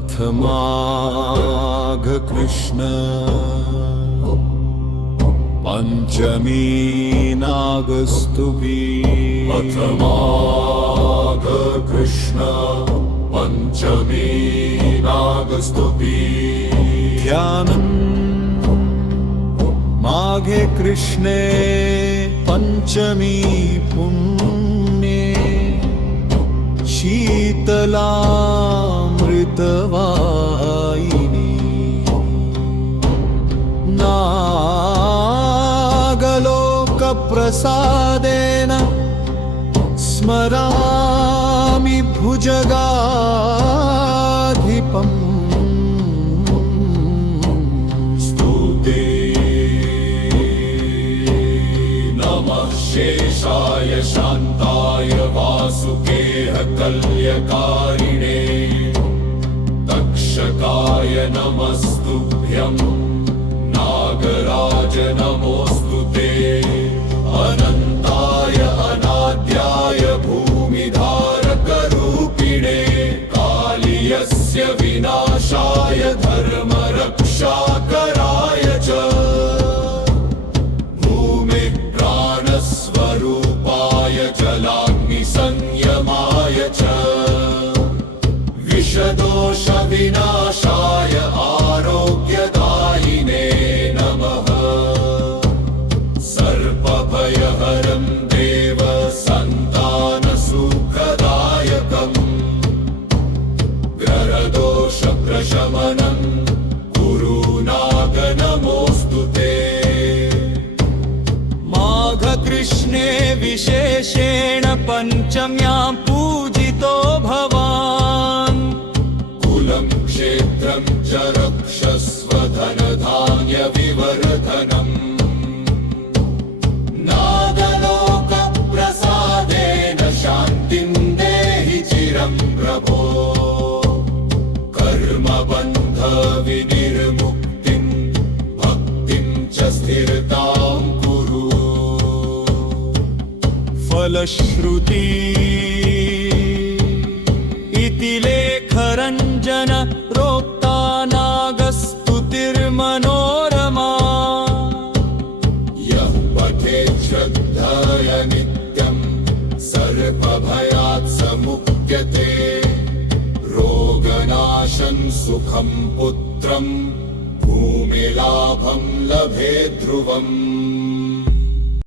अथ माघ कृष्ण पंचमी नागस्तुती। अथ माघ कृष्ण पंचमी नागस्तुती। ध्यानं माघे कृष्णे पंचमी पुण्ये शीतलामृतवाहिनी नागलोकप्रसादेन स्मरामि भुजगाधिपम्। स्तुते नमः शेषाय शान्ताय वासुदेह कल्यकारिणे तक्षकाय नमस्तुभ्यं नागराज नमोऽस्तुते। अनन्ताय अनाद्याय भूमिधारकरूपिणे कालियस्य विनाशाय धर्मरक्षाकराय च भूमिप्राणस्वरूपाय जलाग्निसंयमाय च विषदोषविनाशाय आरोग्यदायिने नमः। सर्पभयहरं देव सन्तानसुखदायकम् ग्रहदोषप्रशमनं कुरु नाग नमोऽस्तु ते। माघकृष्णे विशेषेण पञ्चम्यां पूजितो भवान्। कुलं क्षेत्रं च रक्षस्व धनधान्यविवर्धनम् नागलोकप्रसादेन शान्तिं देहि चिरं प्रभो। कर्मबन्धविनिर्मुक्तिं भक्तिं च स्थिरतां कुरु। फलश्रुती इति लेखरञ्जन प्रोक्ता नागस्तुतिर्मनोरमा। यः पठेत् श्रद्धया नित्यं सर्वभयात् समुच्यते। रोगनाशं सुखं पुत्रं भूमिलाभं लभेत् ध्रुवम्।